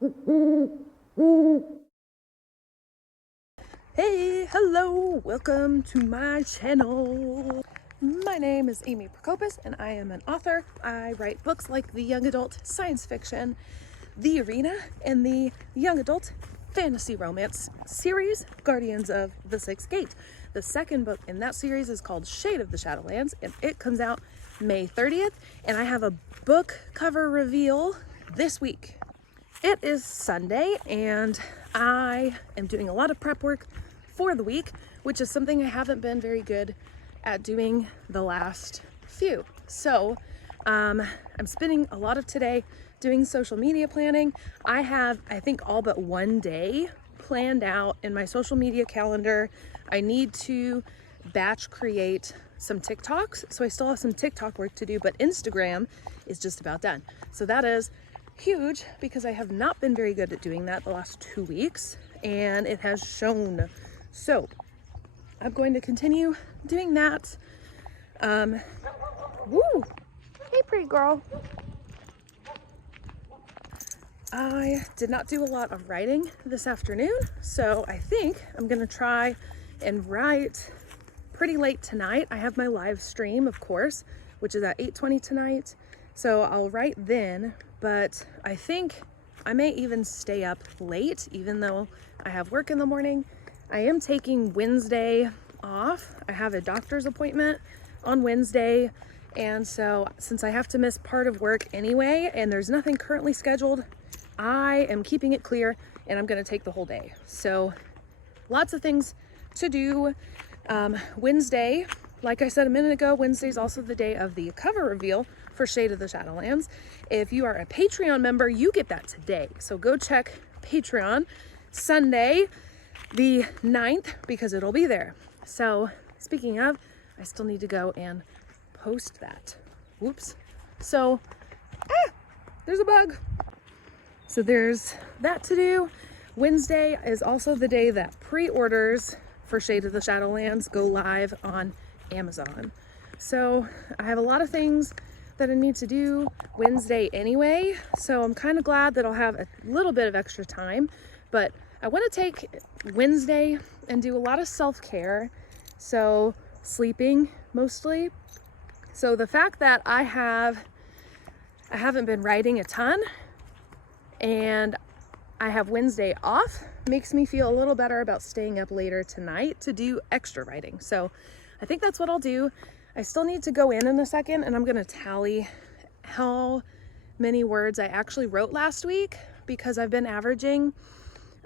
Hey, hello, welcome to my channel. My name is Amy Prokopis and I am an author. I write books like the young adult science fiction, The Arena, and the young adult fantasy romance series, Guardians of the Sixth Gate. The second book in that series is called Shade of the Shadowlands, and it comes out May 30th, and I have a book cover reveal this week. It is Sunday, and I am doing a lot of prep work for the week, which is something I haven't been very good at doing the last few. So I'm spending a lot of today doing social media planning. I have, I think, all but one day planned out in my social media calendar. I need to batch create some TikToks, so I still have some TikTok work to do, but Instagram is just about done. So that is huge because I have not been very good at doing that the last 2 weeks, and it has shown. So I'm going to continue doing that. Woo! Hey, pretty girl. I did not do a lot of writing this afternoon, so I think I'm gonna try and write pretty late tonight. I have my live stream, of course, which is at 8:20 tonight, so I'll write then, but I think I may even stay up late, even though I have work in the morning. I am taking Wednesday off. I have a doctor's appointment on Wednesday, and so since I have to miss part of work anyway, and there's nothing currently scheduled, I am keeping it clear, and I'm gonna take the whole day. So lots of things to do. Wednesday, like I said a minute ago, Wednesday is also the day of the cover reveal for Shade of the Shadowlands. If you are a Patreon member, you get that today. So go check Patreon Sunday, the 9th, because it'll be there. So speaking of, I still need to go and post that. Whoops. So, there's a bug. So there's that to do. Wednesday is also the day that pre-orders for Shade of the Shadowlands go live on Amazon. So I have a lot of things that I need to do Wednesday anyway. So I'm kind of glad that I'll have a little bit of extra time, but I want to take Wednesday and do a lot of self-care. So sleeping mostly. So the fact that I haven't been writing a ton and I have Wednesday off makes me feel a little better about staying up later tonight to do extra writing. So I think that's what I'll do. I still need to go in a second, and I'm gonna tally how many words I actually wrote last week, because I've been averaging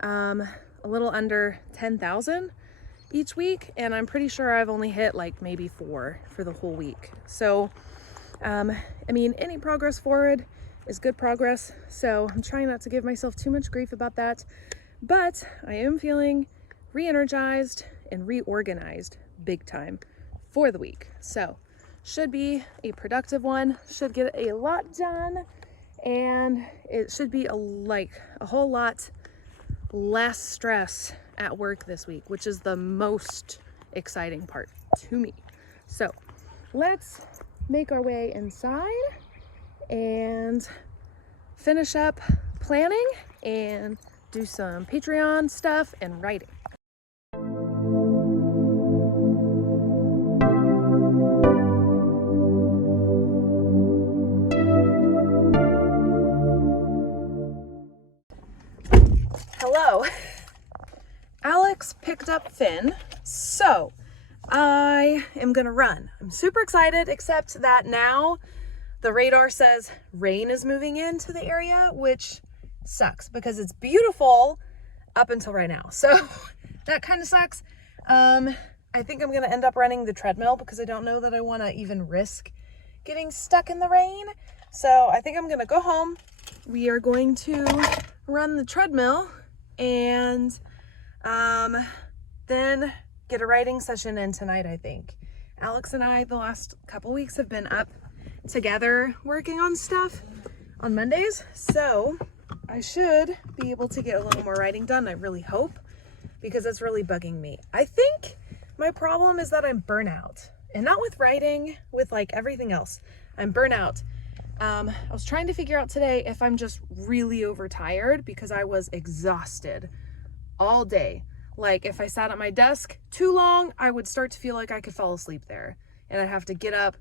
a little under 10,000 each week, and I'm pretty sure I've only hit like maybe 4 for the whole week. So I mean, any progress forward is good progress, so I'm trying not to give myself too much grief about that, but I am feeling re-energized and reorganized big time for the week. So should be a productive one, should get a lot done, and it should be a whole lot less stress at work this week, which is the most exciting part to me. So let's make our way inside and finish up planning and do some Patreon stuff and writing. Hello. Alex picked up Finn, so I am gonna run. I'm super excited, except that now the radar says rain is moving into the area, which sucks because it's beautiful up until right now. So that kind of sucks. I think I'm gonna end up running the treadmill because I don't know that I wanna even risk getting stuck in the rain. So I think I'm gonna go home. We are going to run the treadmill and then get a writing session in tonight, I think. Alex and I, the last couple weeks, have been up together working on stuff on Mondays, so I should be able to get a little more writing done. I really hope, because it's really bugging me. I think my problem is that I'm burnout, and not with writing, with like everything else. I'm burnout I was trying to figure out today if I'm just really overtired because I was exhausted all day. Like if I sat at my desk too long, I would start to feel like I could fall asleep there and I'd have to get up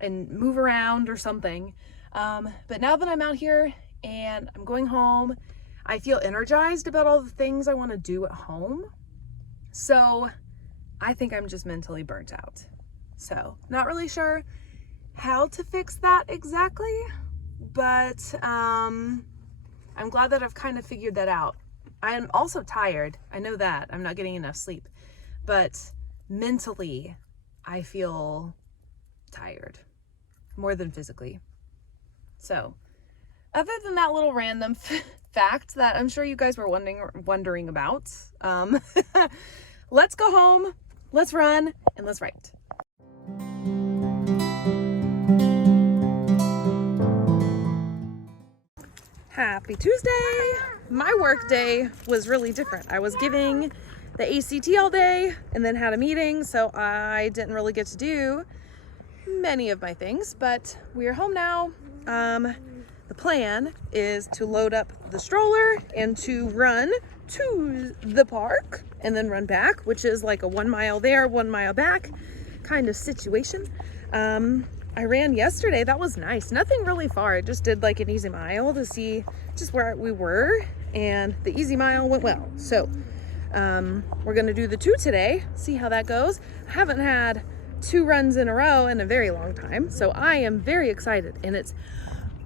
and move around or something. But now that I'm out here and I'm going home, I feel energized about all the things I want to do at home. So I think I'm just mentally burnt out. So not really sure how to fix that exactly, but I'm glad that I've kind of figured that out. I am also tired. I know that I'm not getting enough sleep, but mentally I feel tired more than physically. So other than that little random fact that I'm sure you guys were wondering about, let's go home, let's run, and let's write. Happy Tuesday! My work day was really different. I was giving the ACT all day and then had a meeting, so I didn't really get to do many of my things, but we are home now. The plan is to load up the stroller and to run to the park and then run back, which is like a 1 mile there, 1 mile back kind of situation. I ran yesterday. That was nice. Nothing really far. I just did like an easy mile to see just where we were, and the easy mile went well. So we're gonna do the 2 today, see how that goes. I haven't had 2 runs in a row in a very long time, so I am very excited, and it's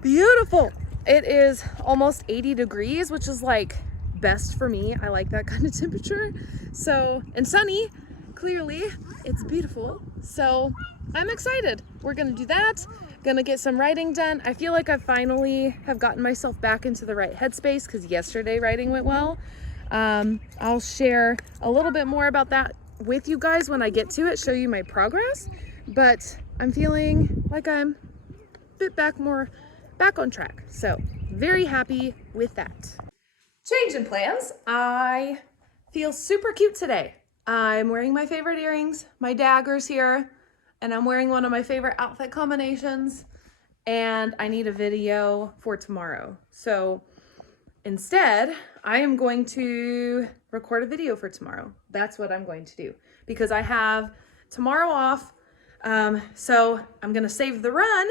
beautiful. It is almost 80 degrees, which is like best for me. I like that kind of temperature. So, and sunny, clearly it's beautiful. So I'm excited. We're gonna do that. Gonna get some writing done. I feel like I finally have gotten myself back into the right headspace because yesterday writing went well. I'll share a little bit more about that with you guys when I get to it, show you my progress, but I'm feeling like I'm a bit back on track. So very happy with that. Change in plans. I feel super cute today. I'm wearing my favorite earrings, my dagger's here, and I'm wearing one of my favorite outfit combinations, and I need a video for tomorrow. So instead, I am going to record a video for tomorrow. That's what I'm going to do because I have tomorrow off. So I'm gonna save the run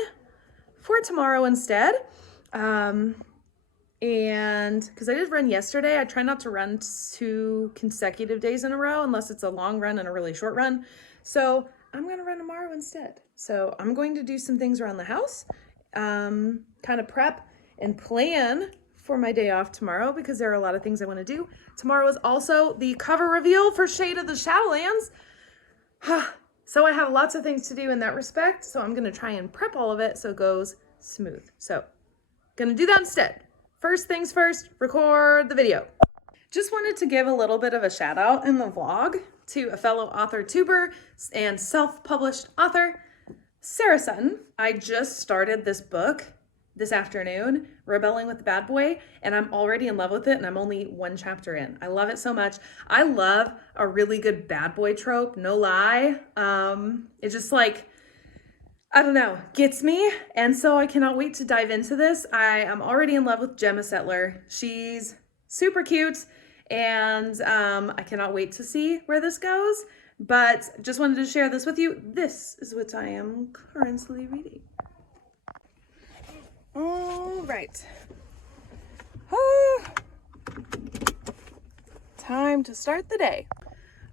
for tomorrow instead. And because I did run yesterday, I try not to run 2 consecutive days in a row unless it's a long run and a really short run. So I'm gonna run tomorrow instead. So I'm going to do some things around the house, kind of prep and plan for my day off tomorrow because there are a lot of things I want to do. Tomorrow is also the cover reveal for Shade of the Shadowlands. So I have lots of things to do in that respect. So I'm gonna try and prep all of it so it goes smooth. So gonna do that instead. First things first, record the video. Just wanted to give a little bit of a shout out in the vlog to a fellow author tuber and self-published author, Sarah Sutton. I just started this book this afternoon, Rebelling with the Bad Boy, and I'm already in love with it, and I'm only 1 chapter in. I love it so much. I love a really good bad boy trope, no lie. It's just like, I don't know, gets me, and so I cannot wait to dive into this. I am already in love with Gemma Settler. She's super cute, and I cannot wait to see where this goes, but just wanted to share this with you. This is what I am currently reading. All right. Time to start the day.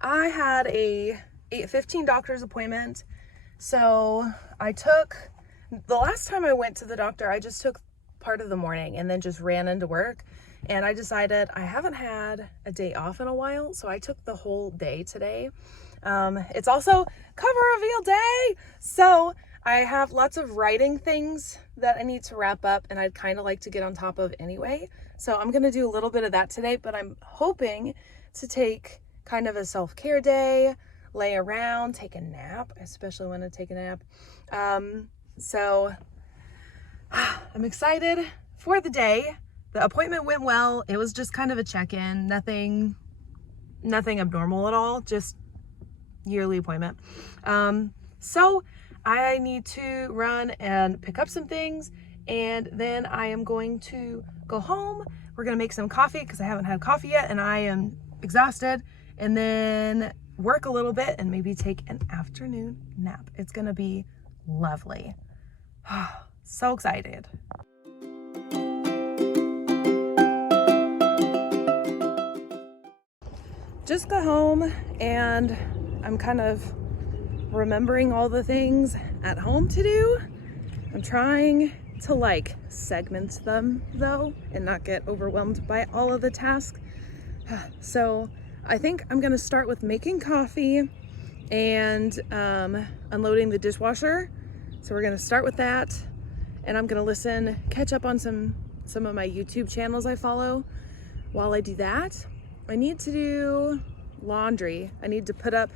I had a 8:15 doctor's appointment. So the last time I went to the doctor, I just took part of the morning and then just ran into work. And I decided I haven't had a day off in a while. So I took the whole day today. It's also cover reveal day. So I have lots of writing things that I need to wrap up and I'd kind of like to get on top of anyway. So I'm going to do a little bit of that today, but I'm hoping to take kind of a self-care day, lay around, take a nap, especially when I take a nap. So I'm excited for the day. The appointment went well. It was just kind of a check-in, nothing abnormal at all, just yearly appointment. So I need to run and pick up some things and then I am going to go home. We're gonna make some coffee because I haven't had coffee yet and I am exhausted, and then work a little bit and maybe take an afternoon nap. It's gonna be lovely. So excited. Just got home and I'm kind of remembering all the things at home to do. I'm trying to like segment them though and not get overwhelmed by all of the tasks. So I think I'm gonna start with making coffee and unloading the dishwasher. So we're gonna start with that, and I'm gonna catch up on some of my YouTube channels I follow. While I do that, I need to do laundry. I need to put up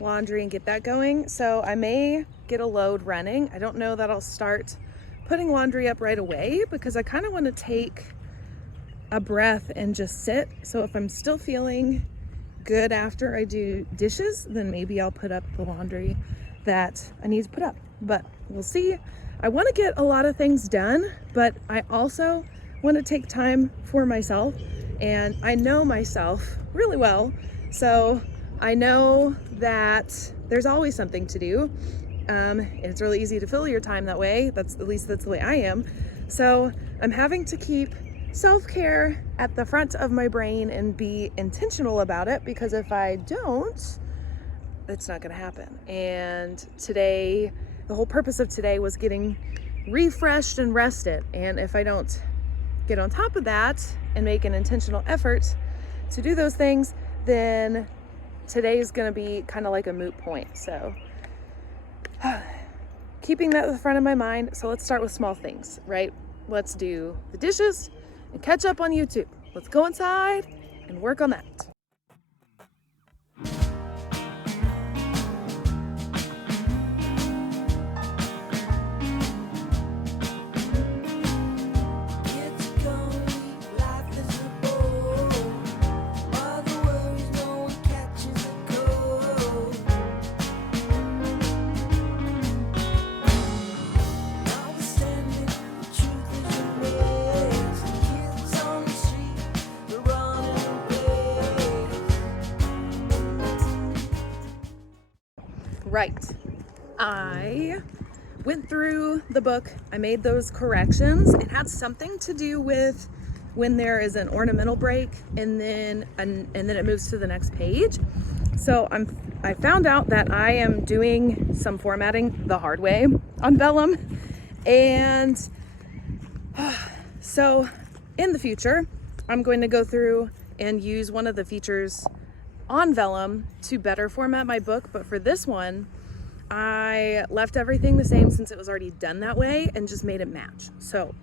laundry and get that going. So I may get a load running. I don't know that I'll start putting laundry up right away because I kind of want to take a breath and just sit. So if I'm still feeling good after I do dishes, then maybe I'll put up the laundry that I need to put up, but we'll see. I want to get a lot of things done, but I also want to take time for myself, and I know myself really well, so I know that there's always something to do, and it's really easy to fill your time that way. At least that's the way I am. So I'm having to keep self-care at the front of my brain and be intentional about it, because if I don't, it's not going to happen. And today, the whole purpose of today was getting refreshed and rested. And if I don't get on top of that and make an intentional effort to do those things, then today's going to be kind of like a moot point. So keeping that at the front of my mind. So let's start with small things, right? Let's do the dishes and catch up on YouTube. Let's go inside and work on that. Right. I went through the book. I made those corrections. It had something to do with when there is an ornamental break and then it moves to the next page. So I found out that I am doing some formatting the hard way on Vellum, and so in the future I'm going to go through and use one of the features on Vellum to better format my book. But for this one, I left everything the same since it was already done that way and just made it match. So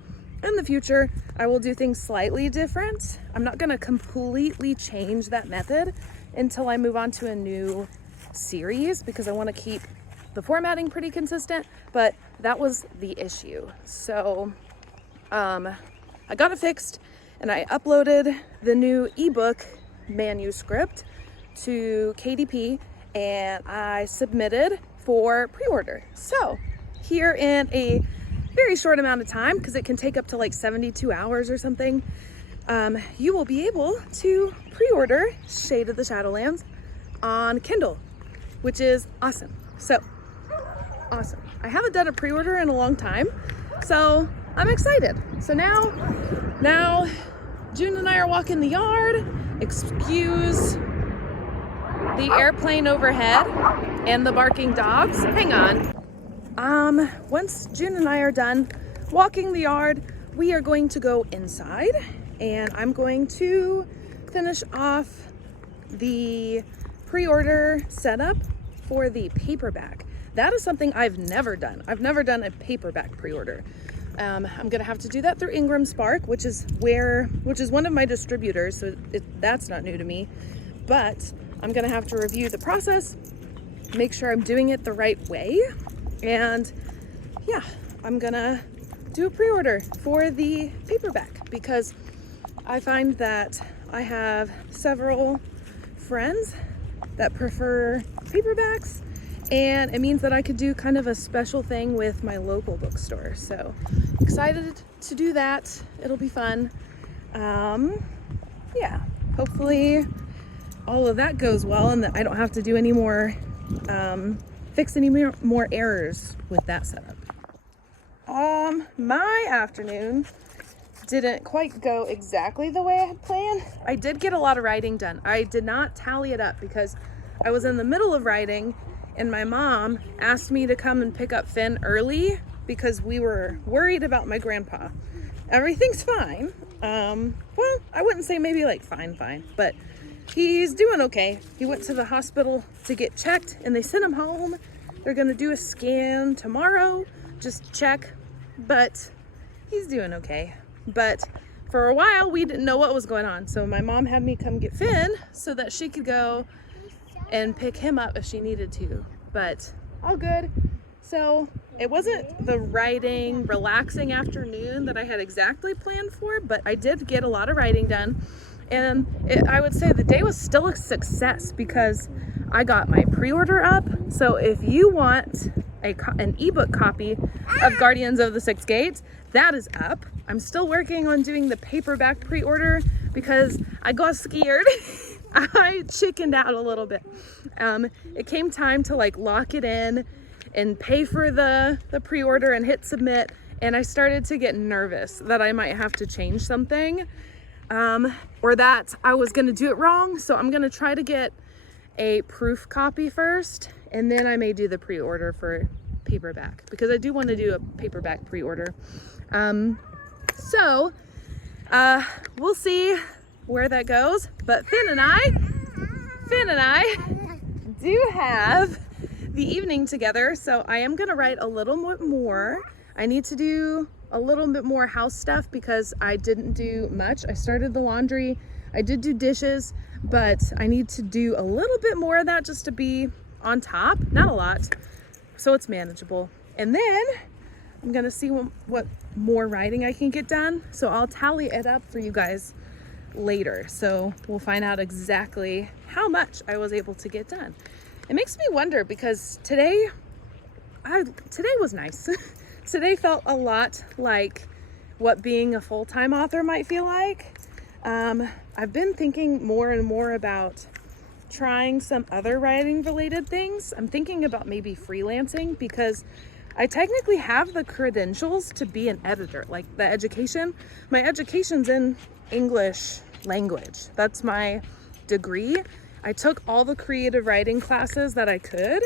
in the future, I will do things slightly different. I'm not gonna completely change that method until I move on to a new series, because I wanna keep the formatting pretty consistent, but that was the issue. So I got it fixed and I uploaded the new ebook manuscript to KDP and I submitted for pre-order. So here in a very short amount of time, because it can take up to like 72 hours or something, you will be able to pre-order Shade of the Shadowlands on Kindle, which is awesome. So awesome. I haven't done a pre-order in a long time, so I'm excited. So now June and I are walking the yard. Excuse the airplane overhead and the barking dogs. Hang on. Once June and I are done walking the yard, we are going to go inside and I'm going to finish off the pre-order setup for the paperback. That is something I've never done. I've never done a paperback pre-order. I'm gonna have to do that through Ingram Spark, which is one of my distributors, so that's not new to me. But I'm gonna have to review the process, make sure I'm doing it the right way, and yeah, I'm gonna do a pre-order for the paperback, because I find that I have several friends that prefer paperbacks, and it means that I could do kind of a special thing with my local bookstore. So excited to do that. It'll be fun. Yeah, hopefully all of that goes well and that I don't have to do any more, fix any more errors with that setup. My afternoon didn't quite go exactly the way I had planned. I did get a lot of writing done. I did not tally it up because I was in the middle of writing and my mom asked me to come and pick up Finn early because we were worried about my grandpa. Everything's fine. Well, I wouldn't say maybe like fine, but he's doing okay. He went to the hospital to get checked and they sent him home. They're gonna do a scan tomorrow, just check, but he's doing okay. But for a while we didn't know what was going on. So my mom had me come get Finn so that she could go and pick him up if she needed to, but all good. So it wasn't the writing, relaxing afternoon that I had exactly planned for, but I did get a lot of writing done. And I would say the day was still a success because I got my pre-order up. So if you want an ebook copy of Guardians of the Six Gates, that is up. I'm still working on doing the paperback pre-order because I got scared. I chickened out a little bit. It came time to like lock it in and pay for the pre-order and hit submit. And I started to get nervous that I might have to change something, or that I was gonna do it wrong. So I'm gonna try to get a proof copy first, and then I may do the pre-order for paperback because I do want to do a paperback pre-order. So we'll see where that goes. But Finn and I do have the evening together, so I am gonna write a little bit more. I need to do a little bit more house stuff because I didn't do much. I started the laundry, I did do dishes, but I need to do a little bit more of that just to be on top, not a lot, so it's manageable. And then I'm gonna see what more writing I can get done, so I'll tally it up for you guys later, so we'll find out exactly how much I was able to get done. It makes me wonder because today was nice. Today felt a lot like what being a full-time author might feel like. I've been thinking more and more about trying some other writing related things. I'm thinking about maybe freelancing because I technically have the credentials to be an editor, like the education. My education's in English language. That's my degree. I took all the creative writing classes that I could.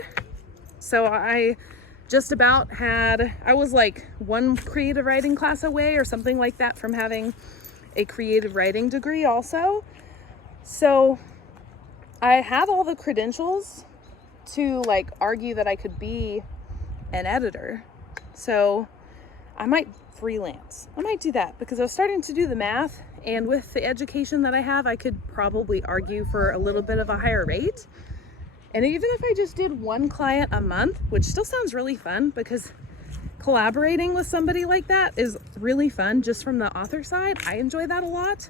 So I just about I was like one creative writing class away or something like that from having a creative writing degree also. So I have all the credentials to like argue that I could be an editor. So I might freelance. I might do that because I was starting to do the math, and with the education that I have, I could probably argue for a little bit of a higher rate. And even if I just did one client a month, which still sounds really fun because collaborating with somebody like that is really fun just from the author side. I enjoy that a lot.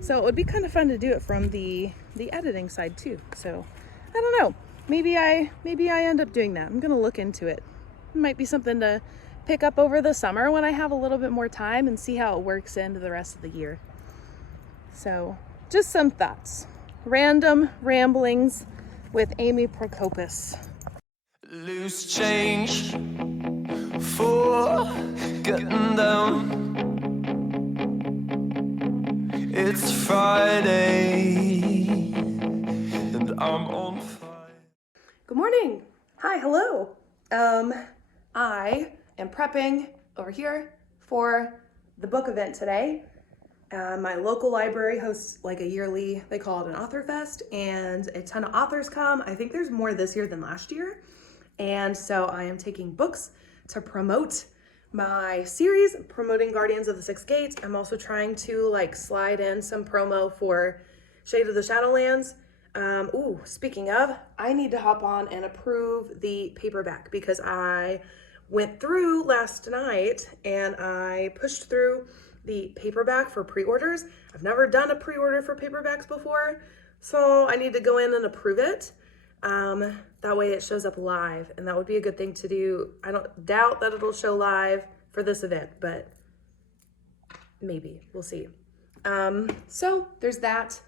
So it would be kind of fun to do it from the editing side too. So I don't know, maybe I end up doing that. I'm gonna look into it. It might be something to pick up over the summer when I have a little bit more time and see how it works into the rest of the year. So just some thoughts, random ramblings with Amy Prokopis. Loose change for getting down. It's Friday and I'm on fire. Good morning. Hi, hello. I am prepping over here for the book event today. My local library hosts like a yearly, they call it an author fest, and a ton of authors come. I think there's more this year than last year. And so I am taking books to promote my series, promoting Guardians of the Six Gates. I'm also trying to like slide in some promo for Shade of the Shadowlands. Speaking of, I need to hop on and approve the paperback because I went through last night and I pushed through the paperback for pre-orders. I've never done a pre-order for paperbacks before, so I need to go in and approve it. That way it shows up live, and that would be a good thing to do. I don't doubt that it'll show live for this event, but maybe, we'll see. So there's that.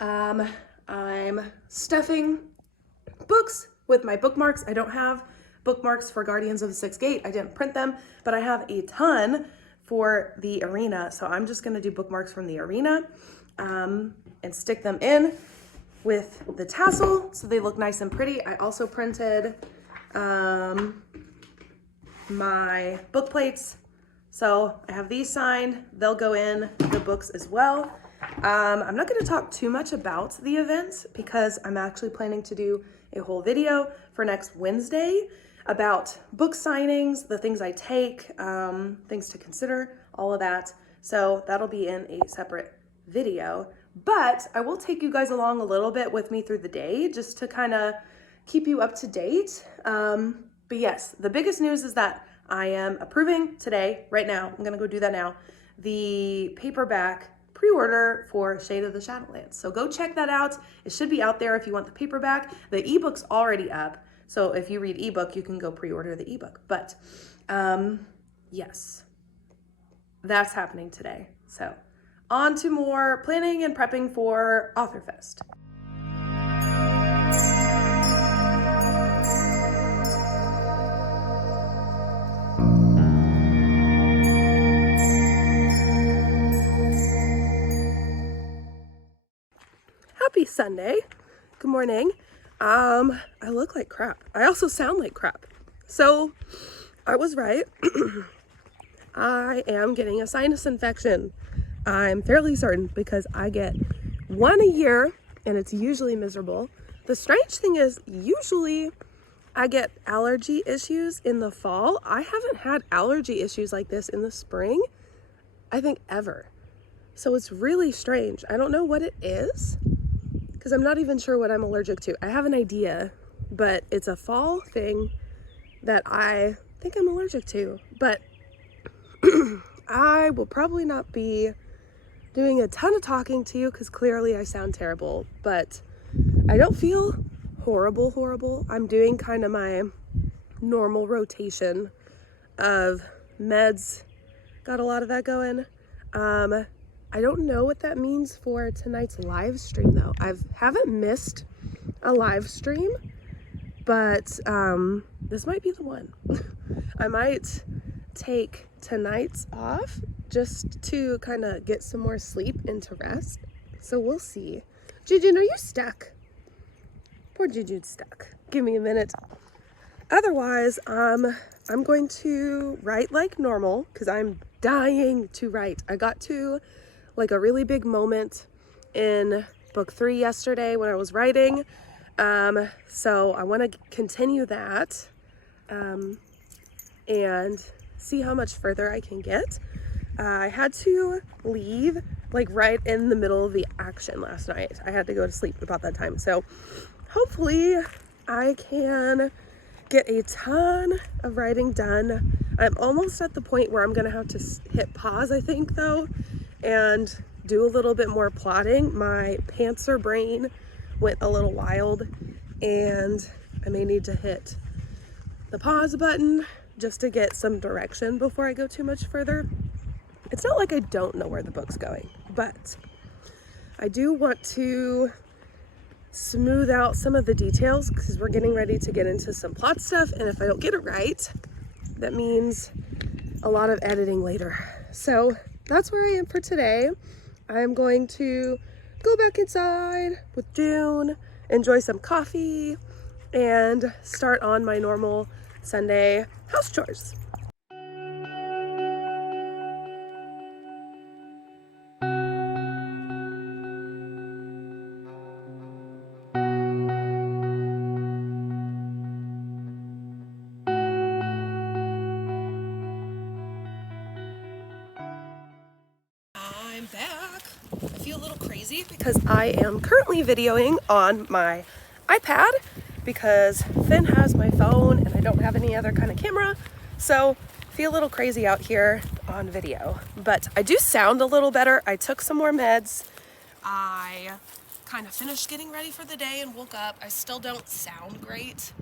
I'm stuffing books with my bookmarks. I don't have bookmarks for Guardians of the Sixth Gate. I didn't print them, but I have a ton for the arena. So I'm just gonna do bookmarks from the arena and stick them in with the tassel so they look nice and pretty. I also printed my book plates. So I have these signed. They'll go in the books as well. I'm not going to talk too much about the event because I'm actually planning to do a whole video for next Wednesday about book signings, the things I take, things to consider, all of that. So that'll be in a separate video. But I will take you guys along a little bit with me through the day just to kind of keep you up to date. But yes, the biggest news is that I am approving today, right now, I'm gonna go do that now, the paperback pre-order for Shade of the Shadowlands. So go check that out. It should be out there if you want the paperback. The ebook's already up. So if you read ebook, you can go pre-order the ebook. But yes, that's happening today. So on to more planning and prepping for AuthorFest. Happy Sunday. Good morning. I look like crap. I also sound like crap. So I was right. I am getting a sinus infection. I'm fairly certain because I get one a year and it's usually miserable. The strange thing is usually I get allergy issues in the fall. I haven't had allergy issues like this in the spring, I think ever. So it's really strange. I don't know what it is because I'm not even sure what I'm allergic to. I have an idea, but it's a fall thing that I think I'm allergic to. But I will probably not be doing a ton of talking to you because clearly I sound terrible, but I don't feel horrible. I'm doing kind of my normal rotation of meds. Got a lot of that going. I don't know what that means for tonight's live stream though. I haven't missed a live stream, but this might be the one. I might take tonight's off just to kind of get some more sleep and to rest. So we'll see. Jujun, are you stuck? Poor Jujun's stuck. Give me a minute. Otherwise, I'm going to write like normal because I'm dying to write. I got to like a really big moment in book 3 yesterday when I was writing. So I want to continue that and see how much further I can get. I had to leave like right in the middle of the action last night. I had to go to sleep about that time. So hopefully I can get a ton of writing done. I'm almost at the point where I'm gonna have to hit pause, I think though, and do a little bit more plotting. My pantser brain went a little wild and I may need to hit the pause button just to get some direction before I go too much further. It's not like I don't know where the book's going, but I do want to smooth out some of the details because we're getting ready to get into some plot stuff, and if I don't get it right, that means a lot of editing later. So that's where I am for today. I'm going to go back inside with Dune, enjoy some coffee, and start on my normal Sunday house chores. I'm back. I feel a little crazy because I am currently videoing on my iPad because Finn has my phone and I don't have any other kind of camera. So I feel a little crazy out here on video, but I do sound a little better. I took some more meds. I kind of finished getting ready for the day and woke up. I still don't sound great.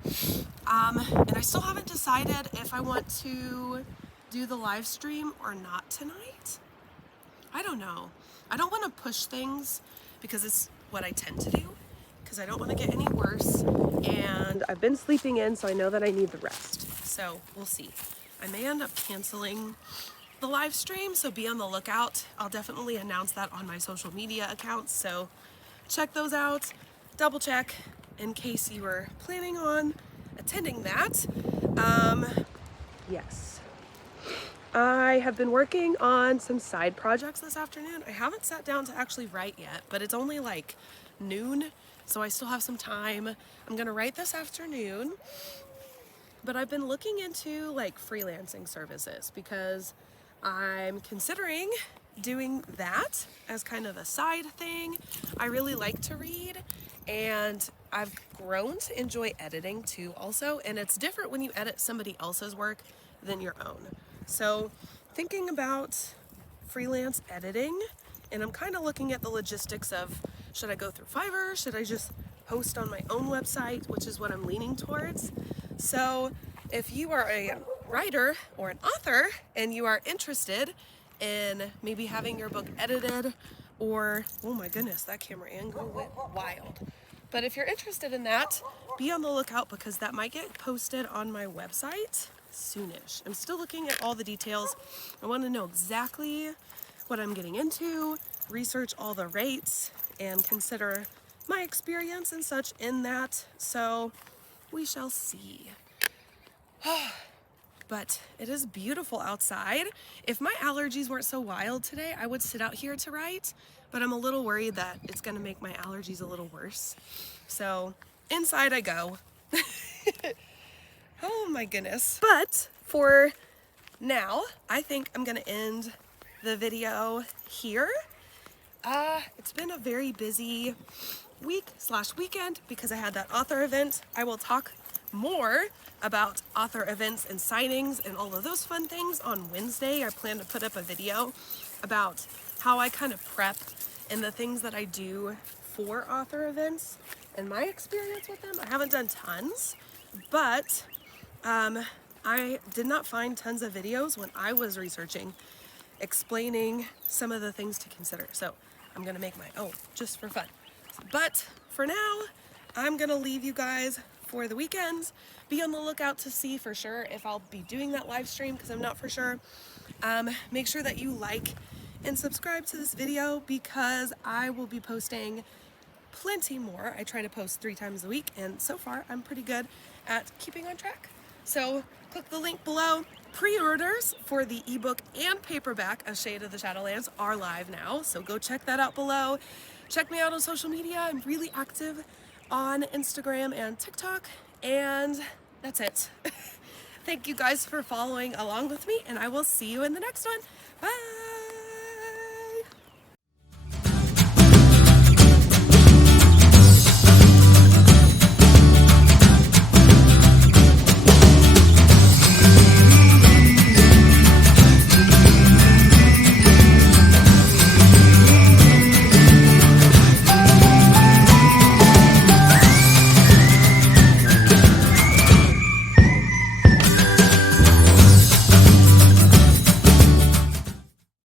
And I still haven't decided if I want to do the live stream or not tonight. I don't know. I don't want to push things because it's what I tend to do, because I don't want to get any worse. And I've been sleeping in, so I know that I need the rest. So we'll see. I may end up canceling the live stream, so be on the lookout. I'll definitely announce that on my social media accounts, so check those out. Double check in case you were planning on attending that. Yes. I have been working on some side projects this afternoon. I haven't sat down to actually write yet, but it's only like noon, so I still have some time. I'm gonna write this afternoon, but I've been looking into like freelancing services because I'm considering doing that as kind of a side thing. I really like to read, and I've grown to enjoy editing too also, and it's different when you edit somebody else's work than your own. So thinking about freelance editing, and I'm kind of looking at the logistics of, should I go through Fiverr? Should I just post on my own website, which is what I'm leaning towards. So if you are a writer or an author and you are interested in maybe having your book edited, or, oh my goodness, that camera angle went wild. But if you're interested in that, be on the lookout because that might get posted on my website soonish. I'm still looking at all the details. I want to know exactly what I'm getting into, research all the rates, and consider my experience and such in that. So we shall see. But it is beautiful outside. If my allergies weren't so wild today, I would sit out here to write, but I'm a little worried that it's gonna make my allergies a little worse. So inside I go. Oh my goodness. But for now, I think I'm gonna end the video here. It's been a very busy week/weekend because I had that author event. I will talk more about author events and signings and all of those fun things on Wednesday. I plan to put up a video about how I kind of prep and the things that I do for author events and my experience with them. I haven't done tons, but I did not find tons of videos when I was researching explaining some of the things to consider. So I'm gonna make my own just for fun. But for now, I'm gonna leave you guys for the weekends. Be on the lookout to see for sure if I'll be doing that live stream because I'm not for sure. Make sure that you like and subscribe to this video because I will be posting plenty more. I try to post 3 times a week, and so far I'm pretty good at keeping on track. So click the link below. Pre-orders for the ebook and paperback of Shade of the Shadowlands are live now, so go check that out below. Check me out on social media. I'm really active on Instagram and TikTok, and that's it. Thank you guys for following along with me, and I will see you in the next one. Bye!